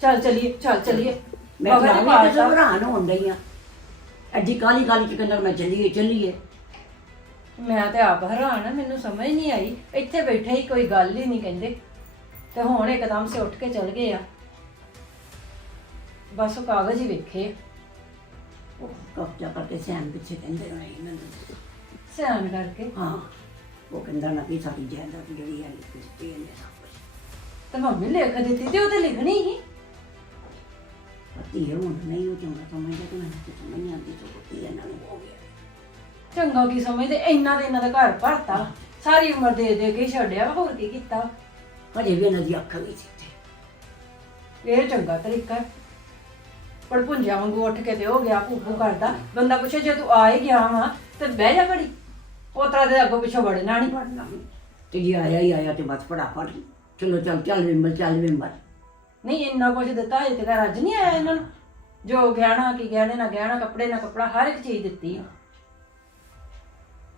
ਚੱਲ ਚਲੀਏ ਚੱਲ ਚਲੀਏ। ਮੈਂ ਮਗਰ ਤਾਂ ਮੈਂ ਪਾਲਤਾ। ਤਾਂ ਹੋਣ ਡਈ ਆ। ਐਡੀ ਕਾਲੀ ਕਾਲੀ ਚ ਕਹਿੰਦਾ ਮੈਂ ਚੱਲੀਏ ਚੱਲੀਏ। ਮੈਂ ਤੇ ਆਪ ਹੈਰਾਨ ਆ ਮੈਨੂੰ ਸਮਝ ਨਹੀਂ ਆਈ। ਇੱਥੇ ਬੈਠੇ ਹੀ ਕੋਈ ਗੱਲ ਹੀ ਨਹੀਂ ਕਹਿੰਦੇ। ਤੇ ਹੁਣ ਇੱਕਦਮ ਸੇ ਉੱਠ ਕੇ ਚਲ ਗਏ ਆ। ਬਸ ਉਹ ਕਾਗਜ਼ ਹੀ ਵੇਖੇ ਉਹ ਕਬਜ਼ਾ ਕਰਕੇ ਸੈਨ ਪਿੱਛੇ ਕਹਿੰਦੇ ਹੋਣੇ ਇਹਨਾਂ ਨੂੰ। ਸਿਆਣ ਕਰਕੇ? ਹਾਂ ਉਹ ਕਹਿੰਦਾ ਨਾ ਕਿ ਸਾਡੀ ਜਾਇਦਾਦ ਜਿਹੜੀ ਹੈ ਦਿੱਤੀ ਇਹਨੇ ਸਭ ਕੁਝ ਤੇ ਮੰਮੀ ਲਿਖ ਦਿੱਤੀ ਤੇ ਉਹ ਤੇ ਲਿਖਣੀ ਹੀ ਪਤੀ ਹੁਣ ਨਹੀਂ ਉਹ ਚੰਗਾ ਸਮਝਦਾ ਕਿ ਮੈਨੂੰ ਤਾਂ ਸਮਝ ਨਹੀਂ ਆਉਂਦੀ ਸੋ ਪਤੀ ਇਹਨਾਂ ਨੂੰ ਹੋ ਗਿਆ। ਚੰਗਾ ਕੀ ਸਮਝਦੇ? ਇੰਨਾ ਦੇ ਇਹਨਾਂ ਦਾ ਘਰ ਭਰਤਾ। ਸਾਰੀ ਉਮਰ ਦੇ ਦੇ ਕੇ ਹੀ ਛੱਡਿਆ ਵਾ, ਹੋਰ ਕੀ ਕੀਤਾ? ਹਜੇ ਵੀ ਇਹਨਾਂ ਦੀ ਅੱਖ ਵੀ ਸੀ। ਇਹ ਚੰਗਾ ਤਰੀਕਾ ਹੈ। ਪਰ ਪੁੰਜਿਆ ਵਾਂਗੂ ਉੱਠ ਕੇ ਤੇ ਹੋ ਗਿਆ ਭੂਪੂ ਕਰਦਾ। ਬੰਦਾ ਪੁੱਛੇ ਜੇ ਤੂੰ ਆ ਹੀ ਗਿਆ ਵਾ ਤੇ ਬਹਿ ਜਾ ਘੜੀ। ਉਹ ਤਰ੍ਹਾਂ ਦੇ ਅੱਗੋਂ ਪਿੱਛੋਂ ਵੜਨਾ ਨਹੀਂ ਪੜਨਾ ਤੇ ਜੇ ਆਇਆ ਹੀ ਆਇਆ ਤੇ ਬਸ ਫਟਾਫਟ ਚਲੋ ਚੱਲ ਚੱਲ ਵਿੰਬਰ ਚੱਲ ਵਿੰਬਰ ਨਹੀਂ ਇੰਨਾ ਕੁਝ ਦਿੱਤਾ ਹਜੇ ਤੱਕ ਅੱਜ ਨਹੀਂ ਆਇਆ ਇਹਨਾਂ ਨੂੰ। ਜੋ ਗਹਿਣਾ ਕੀ ਗਹਿਣੇ ਨਾ ਗਹਿਣਾ ਕੱਪੜੇ ਨਾ ਕੱਪੜਾ ਹਰ ਇੱਕ ਚੀਜ਼ ਦਿੱਤੀ ਆ।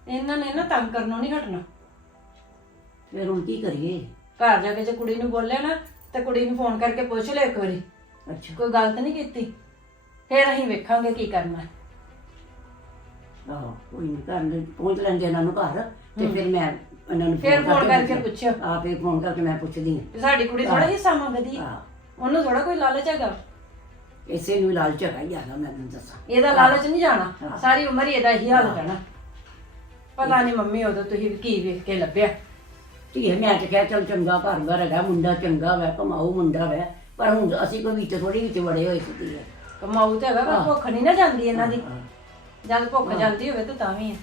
ਇਹਨਾਂ ਨੇ ਨਾ ਤੰਗ ਕਰਨੋਂ ਨਹੀਂ ਹਟਣਾ। ਫਿਰ ਹੁਣ ਕੀ ਕਰੀਏ? ਘਰ ਜਾ ਕੇ ਜੇ ਕੁੜੀ ਨੂੰ ਬੋਲਿਆ ਨਾ ਤੇ ਕੁੜੀ ਨੂੰ ਫੋਨ ਕਰਕੇ ਪੁੱਛ ਲਿਓ ਇੱਕ ਵਾਰੀ। ਅੱਛਾ ਕੋਈ ਗਲਤ ਨਹੀਂ ਕੀਤੀ? ਫਿਰ ਅਸੀਂ ਵੇਖਾਂਗੇ ਕੀ ਕਰਨਾ। ਆਹੋ ਕੋਈ ਨਹੀਂ ਪਹੁੰਚ ਲੈਂਦੇ ਇਹਨਾਂ ਨੂੰ ਘਰ ਤੇ ਫਿਰ ਮੈਂ ਇਹਨਾਂ ਨੂੰ ਫਿਰ ਫੋਨ ਕਰਕੇ ਪੁੱਛਿਓ। ਆ ਫਿਰ ਫੋਨ ਕਰਕੇ ਮੈਂ ਪੁੱਛਦੀ ਸਾਡੀ ਕੁੜੀ ਥੋੜਾ ਹਿੱਸਾ ਮੰਗਦੀ ਹੈ। ਉਹਨੂੰ ਥੋੜਾ ਕੋਈ ਲਾਲਚ ਹੈਗਾ? ਇਸੇ ਨੂੰ ਲਾਲਚ ਹੈਗਾ ਹੀ ਆਦਾ ਮੈਂ ਤੁਹਾਨੂੰ ਦੱਸਾਂ। ਇਹਦਾ ਲਾਲਚ ਨਹੀਂ ਜਾਣਾ। ਹਾਂ। ਸਾਰੀ ਉਮਰ ਹੀ ਇਹਦਾ ਹੀ ਹਾਲ ਹਾਂ। ਰਹਿਣਾ ਪਤਾ ਨਹੀਂ ਮੰਮੀ ਉਦੋਂ ਤੁਸੀਂ ਕੀ ਵੇਖ ਕੇ ਲੱਭਿਆ। ਧੀਏ ਮੈਂ ਤੇ ਕਿਹਾ ਚੱਲ ਚੰਗਾ ਘਰ ਬਾਰ ਹੈਗਾ ਮੁੰਡਾ ਚੰਗਾ ਵੈ ਕਮਾਊ ਮੁੰਡਾ ਵੈ। ਪਰ ਹੁਣ ਅਸੀਂ ਕੋਈ ਵਿੱਚ ਥੋੜੀ ਵਿੱਚ ਵੜੇ ਹੋਏ ਸੀ ਧੀਏ ਕਮਾਊ ਤੇ ਹੈਗਾ ਪਰ। ਭੁੱਖ ਨਹੀਂ ਨਾ ਜਾਂਦੀ ਇਹਨਾਂ ਦੀ ਹਾਂ। ਜਦ ਭੁੱਖ। ਜਾਂਦੀ ਹੋਵੇ ਤਾਂ ਤਾਂ ਵੀ ਹੈ